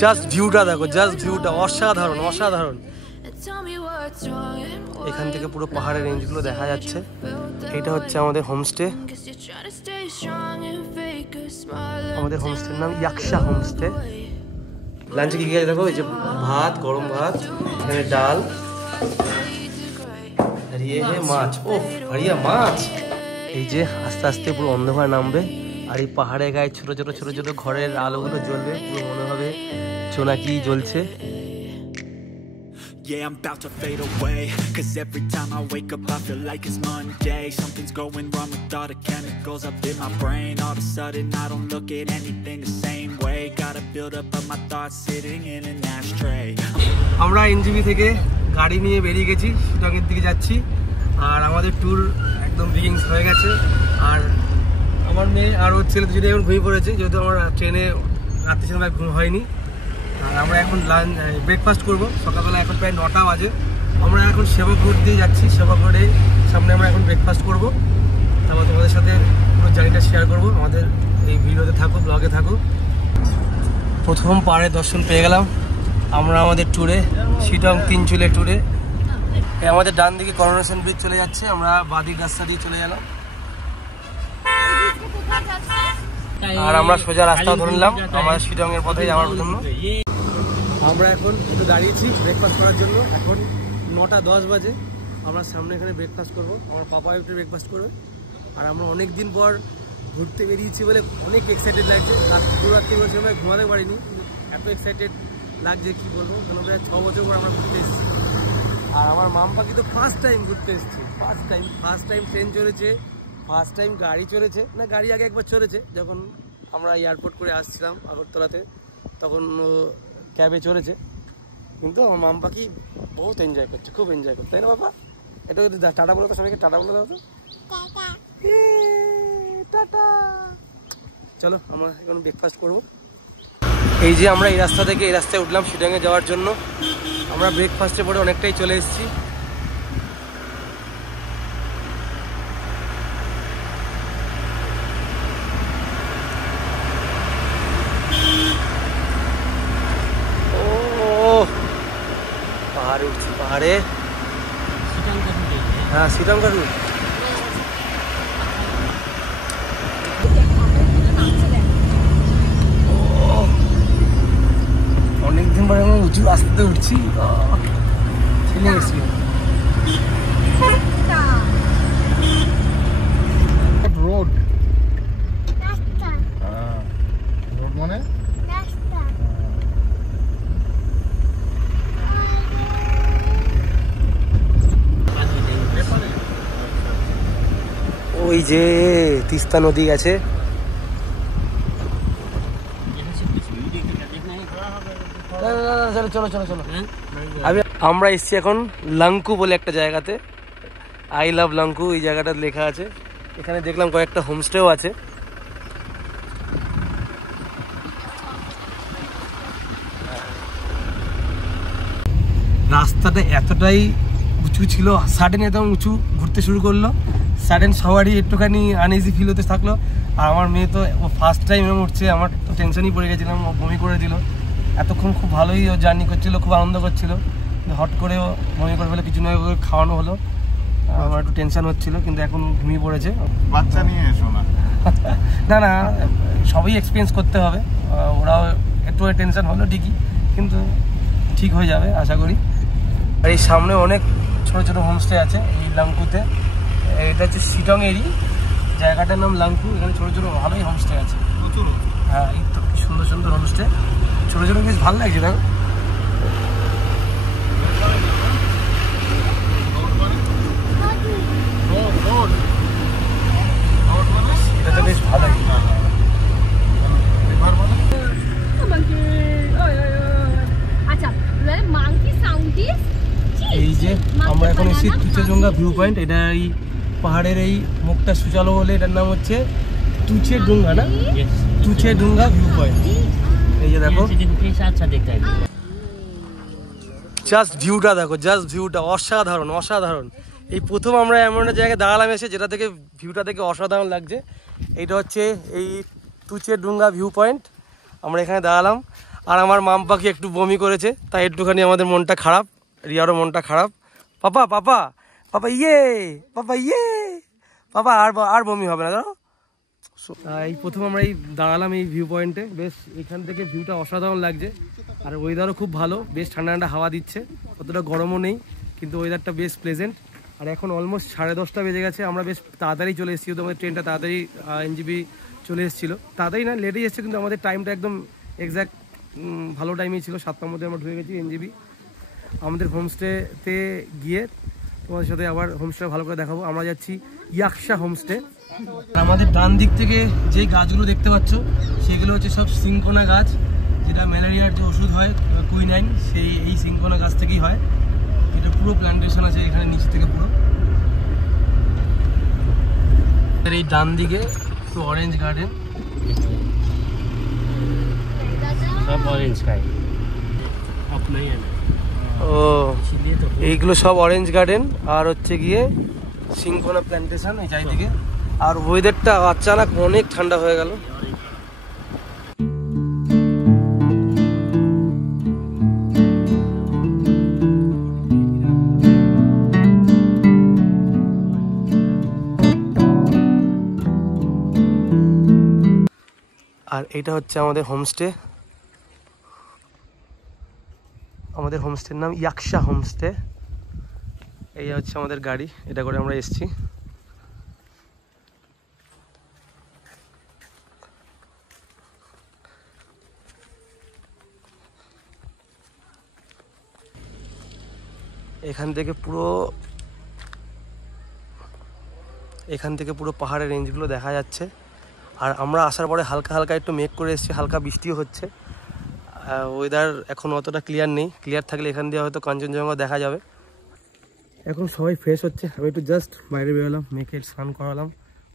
Just ভিউটা দেখো, just ভিউটা অসাধারণ অসাধারণ। এখান থেকে পুরো পাহাড়ের রেঞ্জগুলো দেখা যাচ্ছে। এটা হচ্ছে আমাদের হোমস্টে। আমাদের হোমস্টের নাম ইয়াকশা হোমস্টে। লাঞ্চে কি খেয়ে দেখো, এই যে ভাত, গরম ভাত, এখানে ডাল আর ইয়ে মাছ। ও ভারিয়া মাছ। এই যে আস্তে আস্তে পুরো অন্ধকার নামবে, আর এই পাহাড়ের গায়ে ছোট ছোট ছোট ছোট ঘরের আলোগুলো জ্বলবে, পুরো মনে হবে জোনাকি জ্বলছে। Yeah, I'm about to fade away, cause every time I wake up I feel like it's Monday. Something's going wrong with all the chemicals up in my brain. All of a sudden I don't look at anything the same way. Gotta build up of my thoughts sitting in an ashtray. আমরা NGB থেকে গাড়ি নিয়ে বেরিয়ে গেছি, শিলংয়ের দিকে যাচ্ছি। আর আমাদের tour একদম বিগিংস হয়ে গেছে। আর আমার মেয়ে আর ওর ছেলে দুজনে এখন ঘুমিয়ে পড়েছে, যেহেতু আমার ট্রেনে রাত্রি সময় ঘুম হয়নি। আর আমরা এখন ব্রেকফাস্ট করবো সকালবেলা, এখন প্রায় 9টা বাজে। আমরা এখন সেবক রোড দিয়ে যাচ্ছি, সেবক রোডে সামনে আমরা এখন ব্রেকফাস্ট করবো। তারপর তোমাদের সাথে পুরো জার্নিটা শেয়ার করবো। আমাদের এই ভিডিওতে থাকো, ব্লগে থাকো। প্রথম পাহাড়ের দর্শন পেয়ে গেলাম আমরা আমাদের ট্যুরে, শিলং তিনচুলের ট্যুরে। আমাদের ডান দিকে করোনেশন ব্রিজ চলে যাচ্ছে, আমরা বাদিক রাস্তা দিয়ে চলে গেলাম। আর আমরা সোজা রাস্তা ধরে নিলাম আমাদের শিলংয়ের পথে যাওয়ার জন্য। আমরা এখন একটু দাঁড়িয়েছি ব্রেকফাস্ট করার জন্য। এখন 9টা 10 বাজে। আমরা সামনে এখানে ব্রেকফাস্ট করবো, আমার পাপা একটু ব্রেকফাস্ট করবে। আর আমরা অনেক দিন পর ঘুরতে বেরিয়েছি বলে অনেক এক্সাইটেড লাগছে। রাত্রি বলছি আমরা ঘুমাতে পারিনি, এত এক্সাইটেড লাগছে কি বলবো। কেন প্রায় 6 বছর পর আমরা ঘুরতে এসেছি। আর আমার মাম পাখি তো ফার্স্ট টাইম ঘুরতে এসেছি, ফার্স্ট টাইম ট্রেন চলেছে, ফার্স্ট টাইম গাড়ি চলেছে। না, গাড়ি আগে একবার চলেছে, যখন আমরা এয়ারপোর্ট করে আসছিলাম আগরতলাতে, তখন ক্যাবে চলেছে। কিন্তু আমার মাম পাখি বহুত এনজয় করছে, খুব এনজয় করছে, তাই না বাবা? এটা যদি টাটা বলো তো সবাইকে, টাটা বলে দাও তো। টাটা। চলো আমরা এখন ব্রেকফাস্ট করবো। এই যে আমরা এই রাস্তা থেকে এই রাস্তায় উঠলাম শিলংয়ে যাওয়ার জন্য। আমরা ব্রেকফাস্টের পরে অনেকটাই চলে এসেছি। পাহাড়ে উঠছি, পাহাড়ে। হ্যাঁ, শ্রীলঙ্কা রুট। অনেকদিন পরে আমি উঁচু রাস্তাতে উঠছি, রোড রোড মানে ওই যে তিস্তা নদী গেছে। চলো চলো চলো। আমরা এসছি এখন লাংকু বলে একটা জায়গাতে, আই লাভ লাংকু এই জায়গাটা লেখা আছে। এখানে দেখলাম কয়েকটা হোমস্টেও আছে। রাস্তাটা এতটাই উঁচু ছিল, সাডেন এত উঁচু ঘুরতে শুরু করলো, সাডেন সবারই একটুখানি আনইজি ফিল হতে থাকলো। আর আমার মেয়ে তো ফার্স্ট টাইম এরকম উঠছে, আমার তো টেনশনই পড়ে গেছিলাম, ও বমি করে দিল। এতক্ষণ খুব ভালোই ও জার্নি করছিল, খুব আনন্দ করছিল, হট করে ও বমি করে ফেলে। কিছু নয়, ওকে খাওয়ানো হলো, আমার একটু টেনশন হচ্ছিল, কিন্তু এখন ঘুমিয়ে পড়েছে। বাচ্চা নিয়ে এসো না। না না, সবই এক্সপিরিয়েন্স করতে হবে। ওরাও একটু টেনশন হলো ঠিকই, কিন্তু ঠিক হয়ে যাবে আশা করি। আর এই সামনে অনেক ছোটো ছোটো হোমস্টে আছে এই লাংকুতে। এটা হচ্ছে শিলংয়েরই, জায়গাটার নাম লাংকু। এখানে ছোটো ছোটো ভালোই হোমস্টে আছে। হ্যাঁ, এই তো কি সুন্দর সুন্দর হোমস্টে, ছোটো ছোটো বেশ ভালো লাগছে না? এটা তো বেশ ভালোই। এই যে আমরা এখন এসেছি তুচেডুঙ্গা ভিউ পয়েন্ট। এটা এই পাহাড়ের এই মুখটা সুচালো বলে এটার নাম হচ্ছে তুচেডুঙ্গা, না তুচেডুঙ্গা ভিউ পয়েন্ট। এই যে দেখো, জাস্ট ভিউটা দেখো, জাস্ট ভিউটা অসাধারণ অসাধারণ। এই প্রথম আমরা এমন একটা জায়গায় দাঁড়ালাম এসে, যেটা থেকে ভিউটা দেখে অসাধারণ লাগছে। এইটা হচ্ছে এই তুচেডুঙ্গা ভিউ পয়েন্ট। আমরা এখানে দাঁড়ালাম। আর আমার মাম পাখি একটু বমি করেছে, তাই একটুখানি আমাদের মনটা খারাপ, রিয়ারও মনটা খারাপ। পাপা পাপা পাপা ইয়ে পাপা আর বমি হবে না দাঁড়াও। এই প্রথম আমরা এই দাঁড়ালাম এই ভিউ পয়েন্টে, বেশ এখান থেকে ভিউটা অসাধারণ লাগছে। আর ওয়েদারও খুব ভালো, বেশ ঠান্ডা ঠান্ডা হাওয়া দিচ্ছে, অতটা গরমও নেই, কিন্তু ওয়েদারটা বেশ প্লেজেন্ট। আর এখন অলমোস্ট 10:30 বেজে গেছে, আমরা বেশ তাড়াতাড়ি চলে এসেছি, তো আমাদের ট্রেনটা তাড়াতাড়ি এনজেপি চলে এসেছিলো, তাড়াতাড়ি না লেটেই এসছে, কিন্তু আমাদের টাইমটা একদম এক্স্যাক্ট ভালো টাইমেই ছিল। 7টার মধ্যে আমরা ঢুকে গেছি এনজেপি। আমাদের হোমস্টেতে গিয়ে তোমাদের সাথে আবার হোমস্টে ভালো করে দেখাবো। আমরা যাচ্ছি ইয়াকশা হোমস্টে। আমাদের ডান দিক থেকে যেই গাছগুলো দেখতে পাচ্ছ সেগুলো হচ্ছে সব সিনকোনা গাছ, যেটা ম্যালেরিয়ার যে ওষুধ হয় কুইনাইন, এই সিনকোনা গাছ থেকেই হয়। এটা পুরো প্ল্যান্টেশন আছে এখানে নিচ থেকে পুরো। এই ডান দিকে পুরো অরেঞ্জ গার্ডেন, सब ऑरेंज का है अपना ही है ना। ও এইগুলো সব অরেঞ্জ গার্ডেন আর হচ্ছে গিয়ে সিনকোনা প্ল্যান্টেশন এই চারিদিকে। আর ওয়েদারটা আচানক অনেক ঠান্ডা হয়ে গেল। আর এটা হচ্ছে আমাদের হোমস্টে। আমাদের হোমস্টের নাম ইয়াকশা হোমস্টে। এই হচ্ছে আমাদের গাড়ি, এটা করে আমরা এসেছি। এখান থেকে পুরো পাহাড়ের রেঞ্জগুলো দেখা যাচ্ছে। আর আমরা আসার পরে হালকা হালকা একটু মেঘ করে এসেছি, হালকা বৃষ্টিও হচ্ছে। ওয়েদার এখন অতটা ক্লিয়ার নেই, ক্লিয়ার থাকলে এখান দিয়ে হয়তো কাঞ্চনজঙ্ঘা দেখা যাবে। এখন সবাই ফ্রেশ হচ্ছে, আমি একটু জাস্ট বাইরে বেরোলাম, মেঘে স্নান করালাম,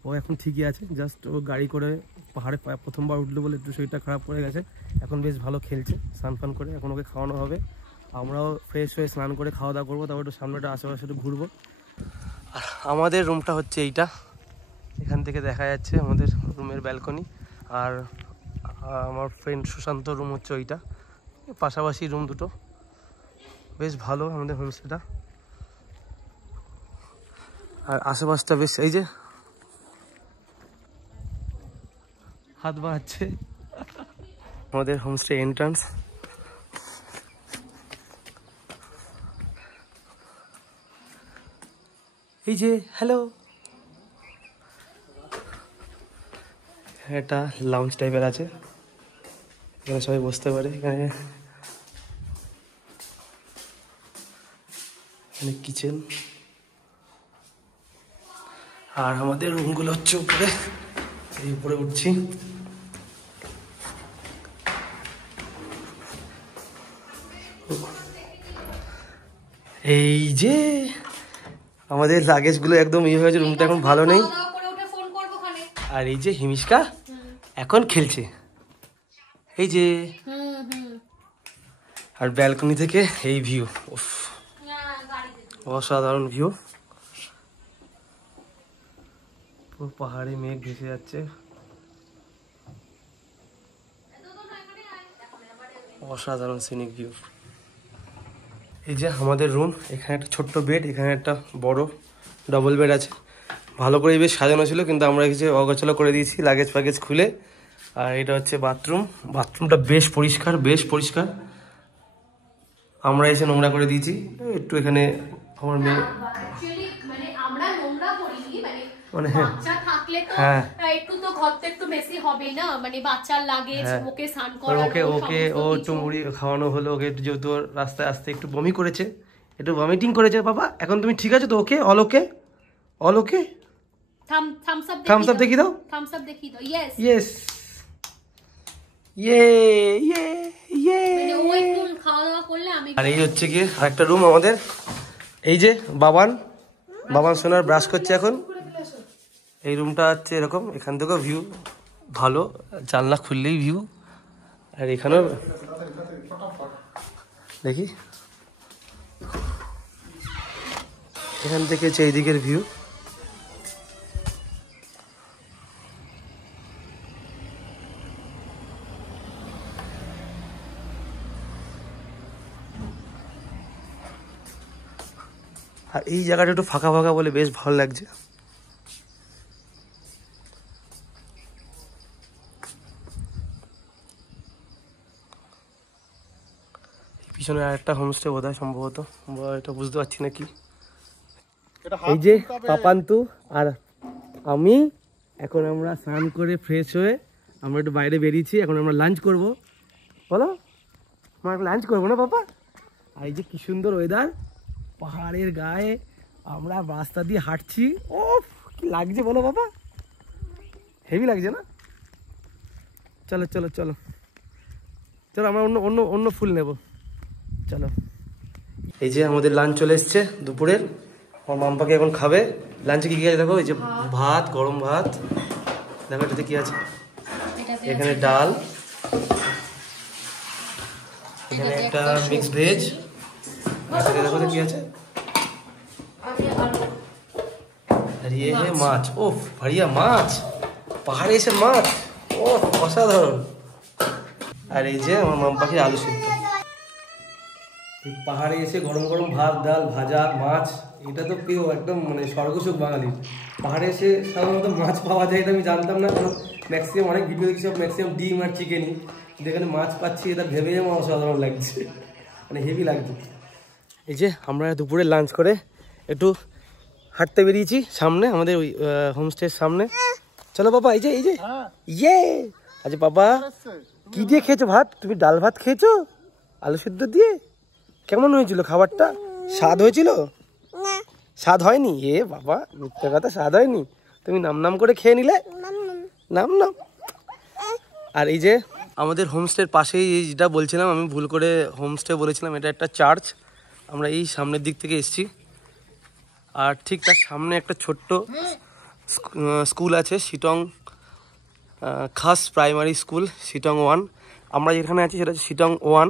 ও এখন ঠিকই আছে। জাস্ট ও গাড়ি করে পাহাড়ে প্রথমবার উঠলো বলে একটু শরীরটা খারাপ করে গেছে, এখন বেশ ভালো খেলছে স্নান ফান করে। এখন ওকে খাওয়ানো হবে, আমরাও ফ্রেশ হয়ে স্নান করে খাওয়া দাওয়া করবো, তারপর একটু সামনেটা আশেপাশে একটু ঘুরবো। আর আমাদের রুমটা হচ্ছে এইটা, এখান থেকে দেখা যাচ্ছে আমাদের রুমের ব্যালকনি। আর আমার ফ্রেন্ড সুশান্ত রুম হচ্ছে ওইটা, পাশাপাশি রুম দুটো, বেশ ভালো আমাদের হোমস্টেটা। আর আশেপাশটা বেশ, এই যে হাত বাড়াচ্ছে আমাদের হোমস্টে এন্ট্রান্স। এই যে হ্যালো, এটা লাউঞ্জ টাইপের আছে, এখানে সবাই বসতে পারে। এখানে কিচেন। আর আমাদের রুমগুলো হচ্ছে উপরে, এই উপরে উঠছি। এই যে আমাদের লাগেজগুলো একদম ইয়ে হয়েছে, রুমটা এখন ভালো নেই। আর এই যে হিমিশকা এখন খেলছে, এই যে। আর ব্যালকনি থেকে এই ভিউ, অসাধারণ ভিউ, পুরো পাহাড়ে মেঘ ভেসে যাচ্ছে, অসাধারণ সিনিক ভিউ। এই যে আমাদের রুম, এখানে একটা ছোট্ট বেড, এখানে একটা বড় ডবল বেড আছে। ভালো করে বেশ সাজানো ছিল, কিন্তু আমরা কিছু অগোছালো করে দিয়েছি লাগেজ ফাগেজ খুলে। আর এটা হচ্ছে বাথরুম, বাথরুমটা বেশ পরিষ্কার। আমরা এসে নোংরা করে দিয়েছি একটু, এখানে আমার মেয়ে মানে হ্যাঁ ওকে ও একটু মুড়ি খাওয়ানো হলো, ওকে যেহেতু রাস্তায় আসতে একটু বমি করেছে, একটু ভমিটিং করেছে। বাবা এখন তুমি ঠিক আছে তো? Okay all okay thumbs up দেখিয়ে দাও। ইয়েস আর এই হচ্ছে কি আরেকটা রুম আমাদের। এই যে বাবান সোনার ব্রাশ করছে এখন। এই রুমটা হচ্ছে এরকম, এখান থেকেও ভিউ ভালো, জানলা খুললেই ভিউ। আর এখানেও দেখি, এখান থেকে হচ্ছে এই দিকের ভিউ। আর এই জায়গাটা একটু ফাঁকা ফাঁকা বলে বেশ ভালো লাগছে। পিছনে আরেকটা হোমস্টে বোধ হয় সম্ভবত, এটা বুঝতে পারছি না কি। এই যে পাপান্তু আর আমি এখন আমরা স্নান করে ফ্রেশ হয়ে আমরা একটু বাইরে বেরিয়েছি। এখন আমরা লাঞ্চ করব, বলো আমরা লাঞ্চ করবো না পাপা? আর এই যে কি সুন্দর ওয়েদার, পাহাড়ের গায়ে আমরা রাস্তা দিয়ে হাঁটছি। ও কি লাগছে বলো বাবা, হেভি লাগছে না? চলো চলো চলো চলো, আমরা অন্য অন্য অন্য ফুল নেব, চলো। এই যে আমাদের লাঞ্চ চলে এসছে দুপুরের। আমার মাম্পাকে এখন খাবে। লাঞ্চে কি কি আছে দেখো, এই যে ভাত, গরম ভাত, দেখো এটাতে কি আছে, এখানে ডাল, এখানে একটা মিক্স ভেজ, দেখো তো কি আছে, আর ये है মাছ। ওফ ভারিয়া মাছ, পাহাড়ে এসে মাছ, ও অসাধারণ। আর এই যে আমার মাম্পাকে আলু সিদ্ধ। পাহাড়ে এসে গরম গরম ভাত, ডাল, ভাজা, মাছ, এটা তো প্রিয় একদম, মানে স্বর্গসুখ বাঙালি। পাহাড়ে এসে সাধারণত মাছ পাওয়া যায় এটা আমি জানতাম না, কারণ ম্যাক্সিমাম অনেক ভিডিও দেখছি সব ম্যাক্সিমাম ডিম আর চিকেনই, যেখানে মাছ পাচ্ছি এটা ভেবে আমার অসাধারণ লাগছে, মানে হেভি লাগছে। এই যে আমরা দুপুরে লাঞ্চ করে একটু হাঁটতে বেরিয়েছি সামনে আমাদের ওই হোমস্টের সামনে। চলো বাবা, এই যে ইয়ে, আচ্ছা বাবা কি দিয়ে খেয়েছো ভাত? তুমি ডাল ভাত খেয়েছো আলু সিদ্ধ দিয়ে? কেমন হয়েছিল খাবারটা? স্বাদ হয়েছিল? স্বাদ হয়নি? এ বাবা মিথ্যা কথা, স্বাদ হয়নি? তুমি নাম নাম করে খেয়ে নিলে, নাম নাম। আর এই যে আমাদের হোমস্টের পাশেই যেটা বলছিলাম, আমি ভুল করে হোমস্টে বলেছিলাম, এটা একটা চার্চ। আমরা এই সামনের দিক থেকে এসেছি, আর ঠিক তার সামনে একটা ছোট্ট স্কুল আছে, শিটং খাস প্রাইমারি স্কুল, শিটং 1। আমরা যেখানে আছি সেটা হচ্ছে শিটং 1।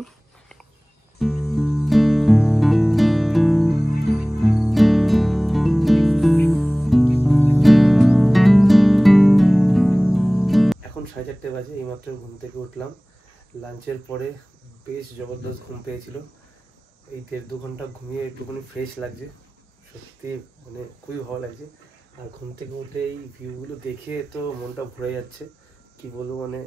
এখন 4:30 বাজে, এইমাত্র ঘুম থেকে উঠলাম। লাঞ্চের পরে বেশ জবরদস্ত ঘুম পেয়েছিল, এই 1.5-2 ঘন্টা ঘুমিয়ে একটুখানি ফ্রেশ লাগছে, সত্যি মানে খুবই ভালো লাগছে। আর ঘুম থেকে উঠে এই ভিউগুলো দেখে তো মনটা ভরে যাচ্ছে, কি বলবো, মানে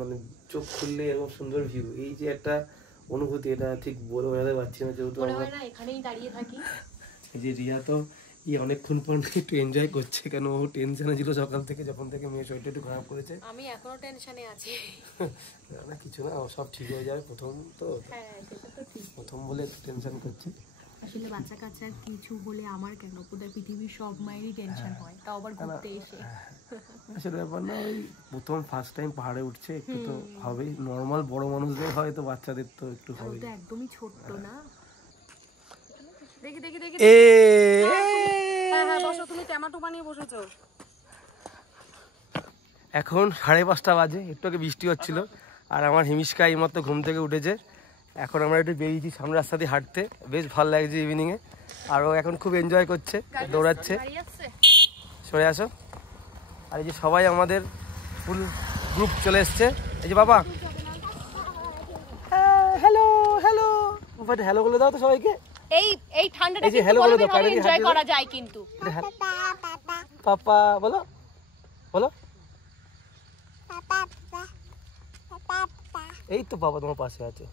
মানে চোখ খুললে এরকম সুন্দর ভিউ, এই যে একটা অনুভূতি, এটা ঠিক বলে বোঝাতে পারছি না। যেহেতু আমরা এখানেই দাঁড়িয়ে থাকি, এই যে রিয়া তো অনেকক্ষণ পর একটু এনজয় করছে, কেন ও টেনশনে ছিল সকাল থেকে, যখন থেকে মেয়ে শরীরটা একটু খারাপ করেছে। আমি এখনো টেনশনে আছি। না কিছু না, সব ঠিক হয়ে যাবে, প্রথম তো, প্রথম বলে একটু টেনশন করছি। আসলে বাচ্চা কাচ্চার কিছু হলে আমার কেন, পুরো পৃথিবীর সব মায়েরই টেনশন হয়, তাও আবার ঘুরতে এসে। আসলে ব্যাপার না, ওই প্রথম ফার্স্ট টাইম পাহাড়ে উঠছে, একটু তো হবেই, নর্মাল বড় মানুষদের হয়, তো বাচ্চাদের তো একটু হবে। তো একদমই ছোট্ট না। দেখি দেখি দেখি, হ্যাঁ হ্যাঁ বসো, তুমি টমেটো বানিয়ে বসেছো। এখন 5:30 বাজে, একটু আগে বৃষ্টি হচ্ছিল, আর আমার হিমিশকা এই মতো ঘুম থেকে উঠেছে। এখন আমরা একটু বেরিয়েছি সামনে রাস্তা দিয়ে হাঁটতে, বেশ ভালো লাগছে ইভিনিংয়ে, আর ও এখন খুব এনজয় করছে, দৌড়াচ্ছে। সরে আসো। আর এই যে সবাই আমাদের ফুল গ্রুপ চলে এসছে। এই যে বাবা, হ্যালো হ্যালো, হ্যালো বলে দাও তো সবাইকে। এই ঠান্ডাটা কিন্তু গরমে এনজয় করা যায়, কিন্তু পাপা বলো, বলো এই তো বাবা তোমার পাশে আছে।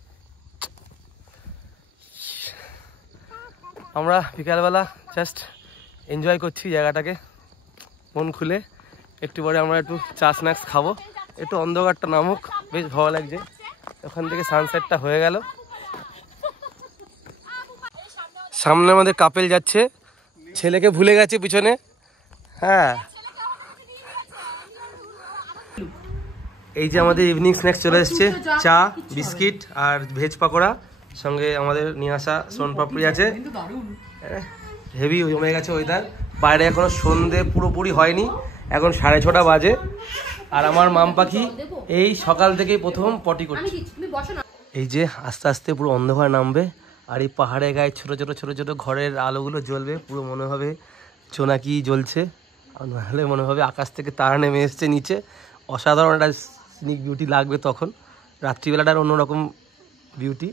আমরা বিকালবেলা জাস্ট এনজয় করছি জায়গাটাকে মন খুলে। একটু পরে আমরা একটু চা স্ন্যাক্স খাবো, একটু অন্ধকারটা নামুক, বেশ ভালো লাগছে। ওখান থেকে সানসেটটা হয়ে গেল, সামনে আমাদের কাপেল যাচ্ছে, ছেলেকে ভুলে গেছে পিছনে। হ্যাঁ, এই যে আমাদের ইভিনিং স্ন্যাক্স চলে এসছে, চা, বিস্কিট আর ভেজ পাকোড়া, সঙ্গে আমাদের নিয়ে আসা সোনপাপড়ি আছে। হেভি জমে গেছে ওয়েদার, বাইরে এখনো সন্ধে পুরোপুরি হয়নি, এখন 6:30 বাজে। আর আমার মাম পাখি এই সকাল থেকেই প্রথম পটি করছে। এই যে আস্তে আস্তে পুরো অন্ধকার নামবে, আর এই পাহাড়ের গায়ে ছোট ছোট ছোট ছোট ঘরের আলোগুলো জ্বলবে, পুরো মনে হবে জোনাকি জ্বলছে, আর নাহলে মনে হবে আকাশ থেকে তারা নেমে এসছে নিচে। অসাধারণ একটা সিনিক বিউটি লাগবে তখন। রাত্রিবেলাটার অন্যরকম বিউটি,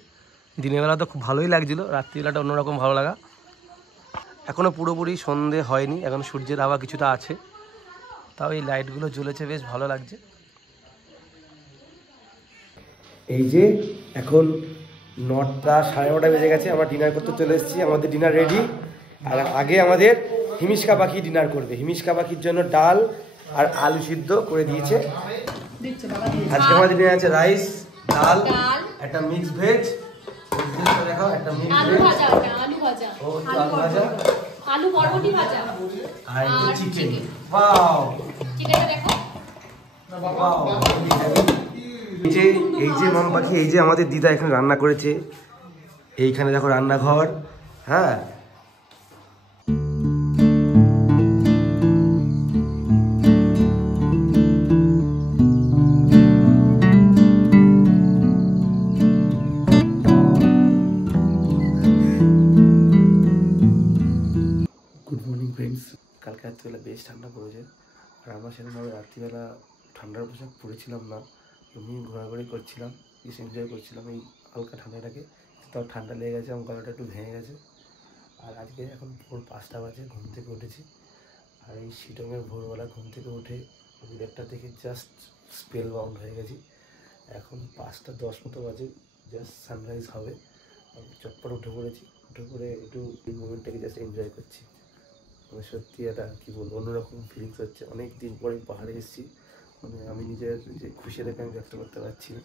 দিনের বেলা তো খুব ভালোই লাগছিলো, রাত্রিবেলাটা অন্যরকম ভালো লাগা। এখনও পুরোপুরি সন্ধে হয়নি, এখন সূর্যের হাওয়া কিছুটা আছে, তাও এই লাইটগুলো জ্বলেছে, বেশ ভালো লাগছে। এই যে এখন 9টা 9:30 বেজে গেছে, আমরা ডিনার করতে চলে এসেছি, আমাদের ডিনার রেডি। আর আগে আমাদের হিমিশকা পাখি ডিনার করবে, হিমিশকা পাখির জন্য ডাল আর আলু সিদ্ধ করে দিয়েছে। আজকে আমাদের ডিনার আছে রাইস, ডাল, একটা মিক্স ভেজ, দেখাও একটা মিক্স ভেজ, আলু ভাজা, আলু বরবটি ভাজা আর চিকেন। ওয়াও, চিকেনটা দেখো। ওয়াও, এই যে মাম পাখি, এই যে আমাদের দিদা এখানে রান্না করেছে, এইখানে দেখো রান্নাঘর। হ্যাঁ, গুড মর্নিং ফ্রেন্ডস। কালকে রাত্রিবেলা বেশ ঠান্ডা পড়েছে, আর আমরা সেরকমভাবে রাত্রিবেলা ঠান্ডার পোশাক পরেছিলাম না, এমনি ঘোরাঘুরি করছিলাম, বেশ এনজয় করছিলাম এই হালকা ঠান্ডাটাকে। তাও ঠান্ডা লেগে গেছে, আমার গলাটা একটু ভেঙে গেছে। আর আজকে এখন ভোর 5টা বাজে, ঘুম থেকে উঠেছি। আর এই শিটংয়ের ভোরবেলা ঘুম থেকে উঠে ওয়েদারটা দেখে জাস্ট স্পেল বাউন্ড হয়ে গেছি। এখন 5টা 10 মতো বাজে, জাস্ট সানরাইজ হবে। আমি চটপট উঠে পড়েছি, উঠে পড়ে একটু এই মোমেন্টটাকে জাস্ট এনজয় করছি। মানে সত্যি এটা কী বলবো, অন্যরকম ফিলিংস হচ্ছে। অনেক দিন পরে পাহাড়ে এসেছি, মানে আমি নিজের যে খুশিটাকে আমি ব্যক্ত করতে পারছি না।